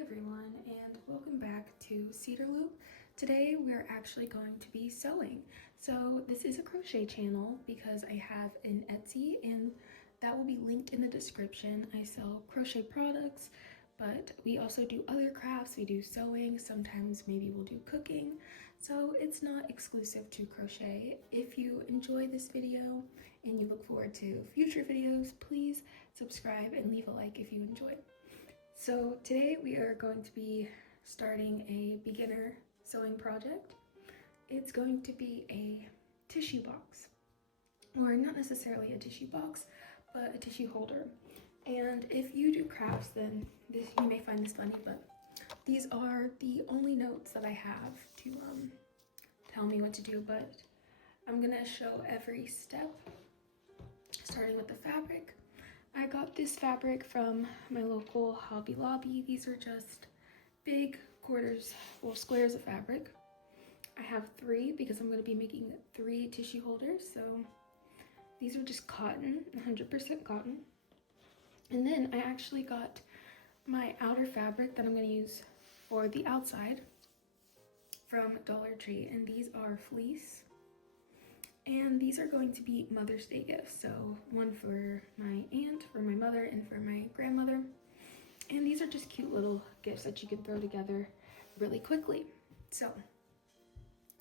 everyone, and welcome back to Cedar Loop. Today we're actually going to be sewing. So this is a crochet channel because I have an Etsy and that will be linked in the description. I sell crochet products, but we also do other crafts. We do sewing, sometimes maybe we'll do cooking. So it's not exclusive to crochet. If you enjoy this video and you look forward to future videos, please subscribe and leave a like if you enjoy. So today we are going to be starting a beginner sewing project. It's going to be a tissue box, or not necessarily a tissue box, but a tissue holder. And if you do crafts, then you may find this funny, but these are the only notes that I have to tell me what to do, but I'm gonna show every step, starting with the fabric. I got this fabric from my local Hobby Lobby. These are just big squares of fabric. I have 3 because I'm going to be making 3 tissue holders. So these are just cotton, 100% cotton. And then I actually got my outer fabric that I'm going to use for the outside from Dollar Tree, and these are fleece. And these are going to be Mother's Day gifts. So one for my aunt, for my mother, and for my grandmother. And these are just cute little gifts that you can throw together really quickly. So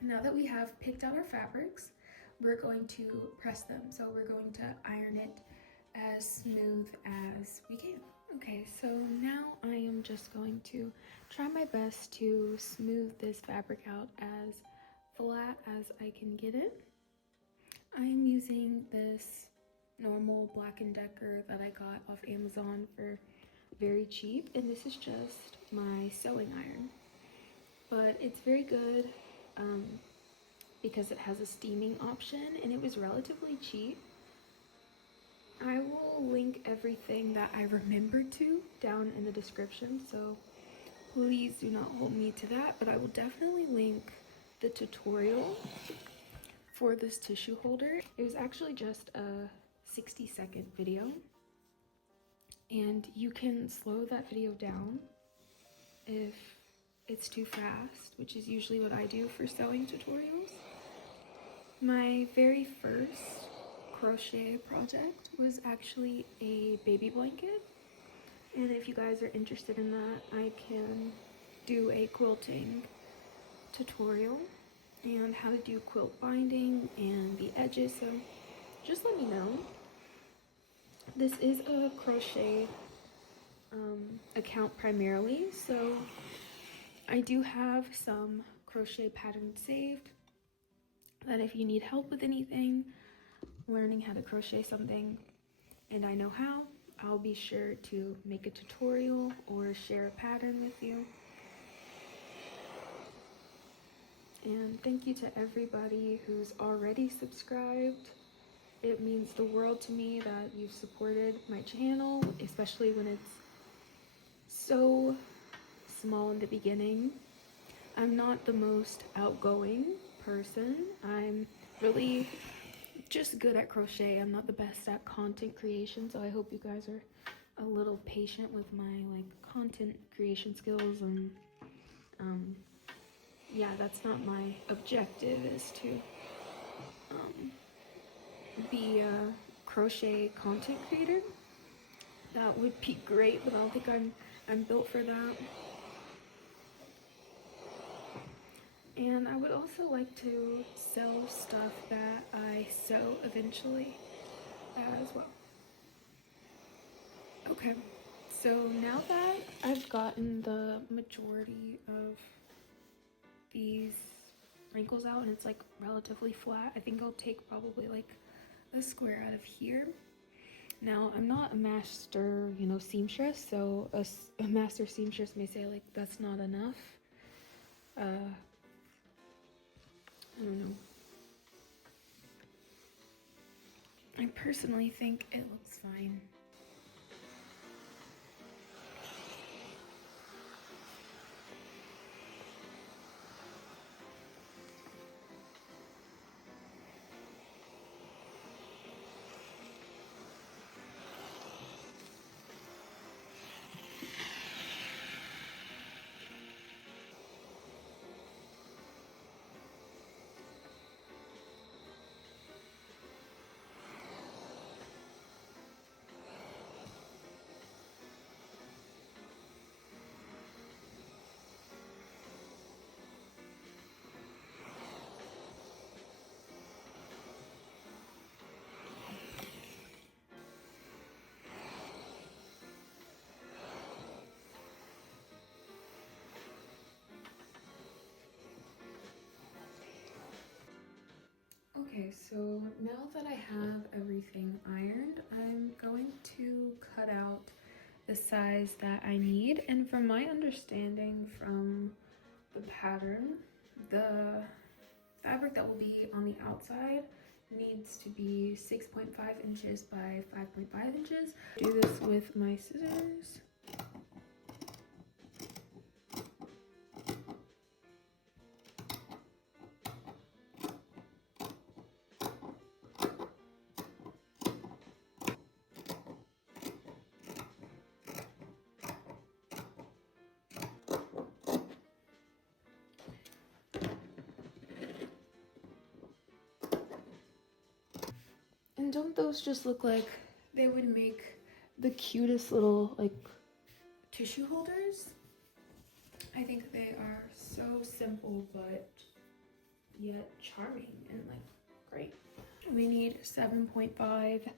now that we have picked out our fabrics, we're going to press them. So we're going to iron it as smooth as we can. Okay, so now I am just going to try my best to smooth this fabric out as flat as I can get it. I am using this normal Black & Decker that I got off Amazon for very cheap, and this is just my sewing iron. But it's very good because it has a steaming option and it was relatively cheap. I will link everything that I remembered to down in the description, so please do not hold me to that, but I will definitely link the tutorial for this tissue holder. It was actually just a 60-second video, and you can slow that video down if it's too fast, which is usually what I do for sewing tutorials. My very first crochet project was actually a baby blanket, and if you guys are interested in that, I can do a quilting tutorial and how to do quilt binding and the edges, so just let me know. This is a crochet account primarily, so I do have some crochet patterns saved that if you need help with anything, learning how to crochet something, and I know how, I'll be sure to make a tutorial or share a pattern with you. And thank you to everybody who's already subscribed. It means the world to me that you've supported my channel, especially when it's so small in the beginning. I'm not the most outgoing person. I'm really just good at crochet. I'm not the best at content creation, so I hope you guys are a little patient with my content creation skills, and yeah, that's not my objective, is to be a crochet content creator. That would be great, but I don't think I'm built for that. And I would also like to sell stuff that I sew eventually as well. Okay, so now that I've gotten the majority of these wrinkles out and it's relatively flat, I think I'll take probably a square out of here. Now, I'm not a master, seamstress, so a master seamstress may say that's not enough. I don't know. I personally think it looks fine. Okay, so now that I have everything ironed, I'm going to cut out the size that I need. And from my understanding from the pattern, the fabric that will be on the outside needs to be 6.5 inches by 5.5 inches. Do this with my scissors. And don't those just look like they would make the cutest little like tissue holders? I think they are so simple but yet charming and like great. We need 7.5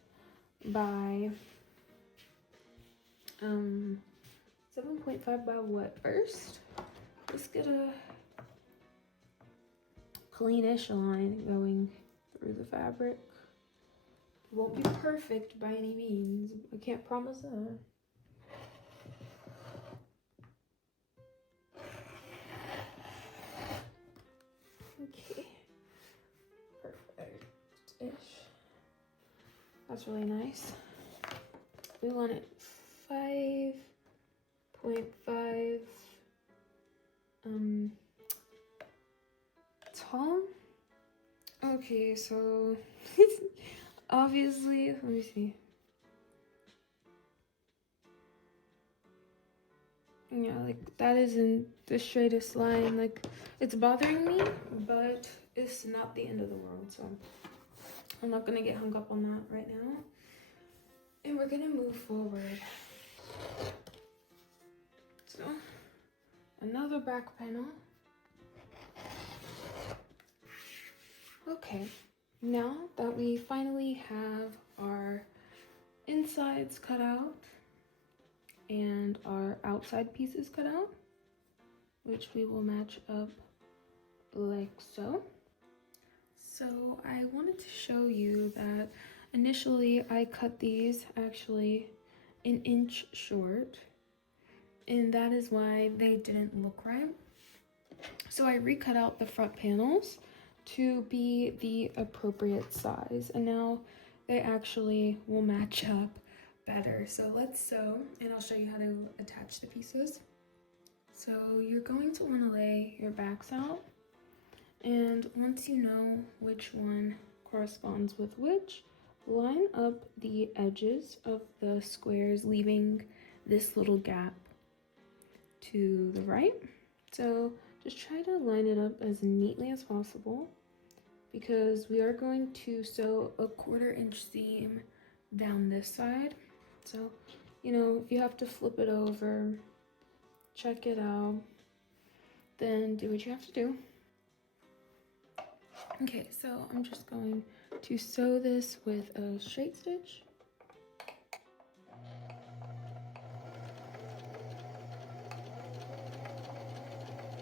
by 7.5 by what first? Let's get a cleanish line going through the fabric. It won't be perfect by any means. I can't promise that. Okay. Perfect-ish. That's really nice. We want it 5.5 tall. Okay, so obviously, let me see. Yeah, like that isn't the straightest line. Like it's bothering me, but it's not the end of the world. So I'm not gonna get hung up on that right now. And we're gonna move forward. So another back panel. Okay, now that we finally have our insides cut out and our outside pieces cut out, which we will match up like so. So I wanted to show you that initially I cut these actually an inch short, and that is why they didn't look right. So I recut out the front panels to be the appropriate size, and now they actually will match up better. So let's sew, and I'll show you how to attach the pieces. So you're going to want to lay your backs out, and once you know which one corresponds with which, line up the edges of the squares, leaving this little gap to the right. So just try to line it up as neatly as possible, because we are going to sew a 1/4 inch seam down this side. So, you know, if you have to flip it over, check it out, then do what you have to do. Okay, so I'm just going to sew this with a straight stitch.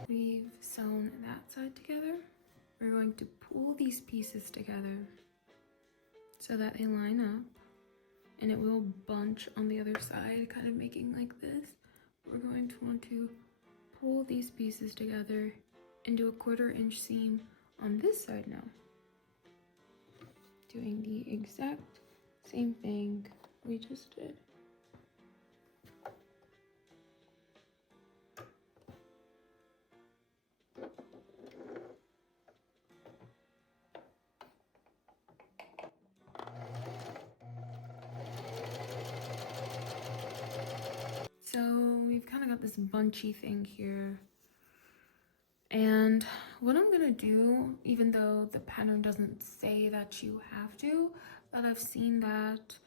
We've sewn that side together. We're going to pull these pieces together so that they line up, and it will bunch on the other side, kind of making like this. We're going to want to pull these pieces together and do a 1/4 inch seam on this side now. Doing the exact same thing we just did. So we've kind of got this bunchy thing here. And what I'm gonna do, even though the pattern doesn't say that you have to, but I've seen that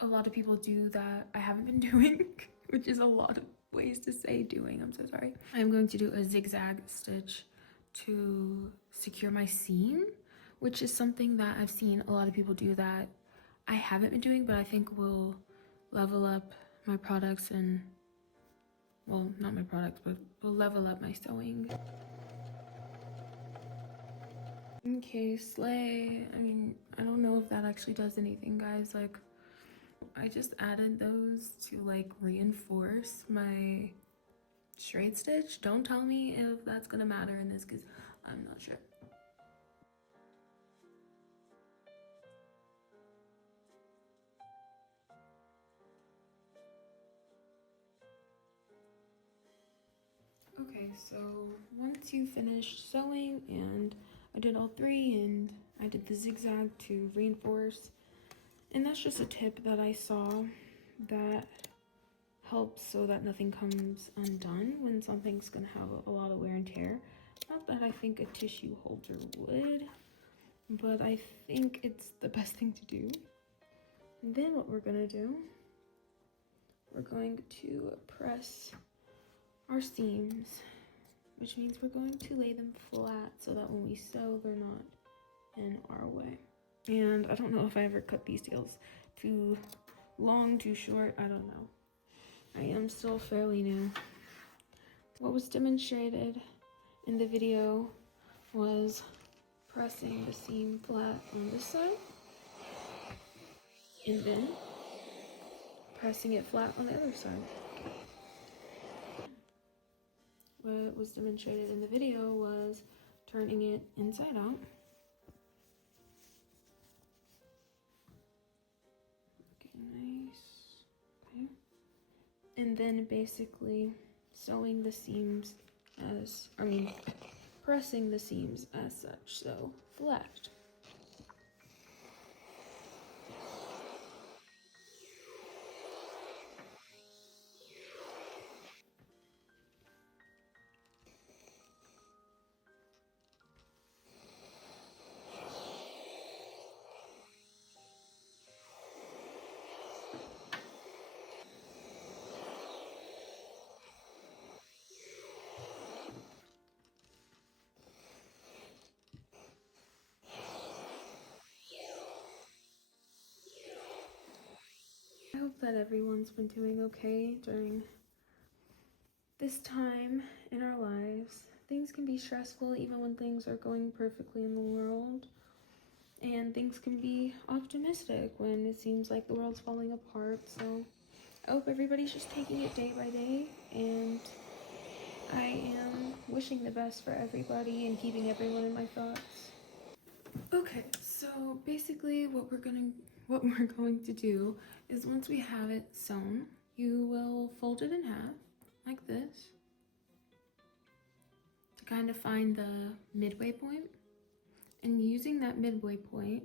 a lot of people do that I haven't been doing, which is a lot of ways to say doing, I'm so sorry. I'm going to do a zigzag stitch to secure my seam, which is something that I've seen a lot of people do that I haven't been doing, but I think will level up my products and, well, not my products, but will level up my sewing. Okay, slay. I mean, I don't know if that actually does anything, guys. Like, I just added those to like reinforce my straight stitch. Don't tell me if that's gonna matter in this because I'm not sure. Okay, so once you finish sewing, and I did all three, and I did the zigzag to reinforce, and that's just a tip that I saw that helps so that nothing comes undone when something's gonna have a lot of wear and tear. Not that I think a tissue holder would, but I think it's the best thing to do. And then what we're gonna do, we're going to press our seams, which means we're going to lay them flat so that when we sew, they're not in our way. And I don't know if I ever cut these tails too long, too short, I don't know. I am still fairly new. What was demonstrated in the video was pressing the seam flat on this side and then pressing it flat on the other side. What was demonstrated in the video was turning it inside out. Okay, nice. Okay. And then basically sewing the seams as, pressing the seams as such, so flat. I hope that everyone's been doing okay during this time in our lives. Things can be stressful even when things are going perfectly in the world. And things can be optimistic when it seems like the world's falling apart. So I hope everybody's just taking it day by day. And I am wishing the best for everybody and keeping everyone in my thoughts. Okay, so basically what we're going to do is once we have it sewn, you will fold it in half like this to kind of find the midway point, and using that midway point,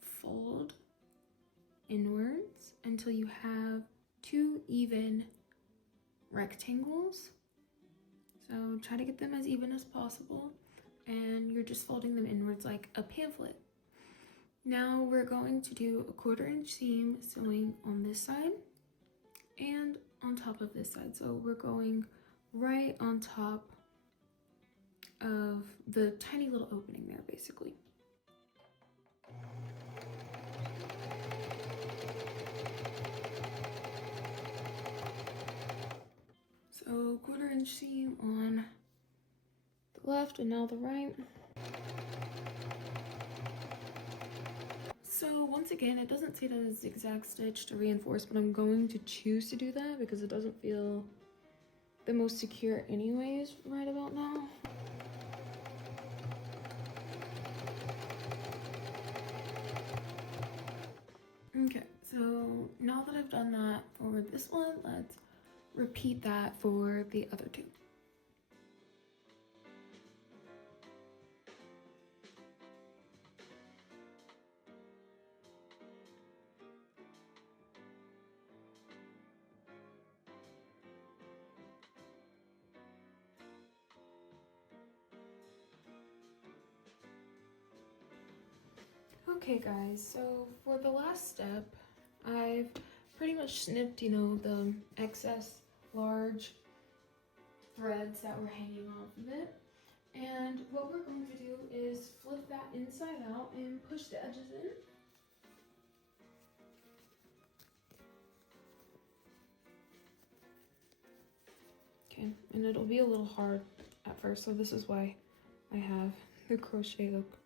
fold inwards until you have two even rectangles. So try to get them as even as possible, and you're just folding them inwards like a pamphlet. Now we're going to do a 1/4 inch seam sewing on this side and on top of this side. So we're going right on top of the tiny little opening there, basically. So 1/4 inch seam on the left and now the right. So once again, it doesn't say to zigzag stitch to reinforce, but I'm going to choose to do that because it doesn't feel the most secure anyways right about now. Okay, so now that I've done that for this one, let's repeat that for the other two. Okay guys, so for the last step, I've pretty much snipped, the excess large threads that were hanging off of it. And what we're going to do is flip that inside out and push the edges in. Okay, and it'll be a little hard at first, so this is why I have the crochet hook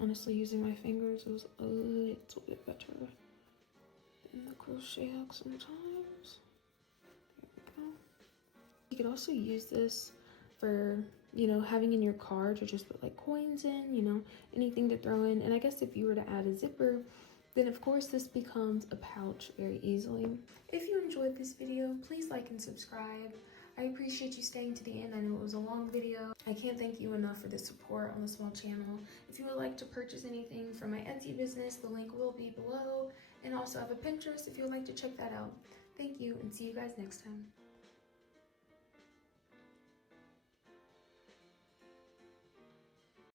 Honestly, using my fingers was a little bit better than the crochet hook sometimes. There we go. You could also use this for, you know, having in your car to just put like coins in, you know, anything to throw in. And I guess if you were to add a zipper, then of course this becomes a pouch very easily. If you enjoyed this video, please like and subscribe. I appreciate you staying to the end. I know it was a long video. I can't thank you enough for the support on the small channel. If you would like to purchase anything from my Etsy business, the link will be below. And also I have a Pinterest if you would like to check that out. Thank you and see you guys next time.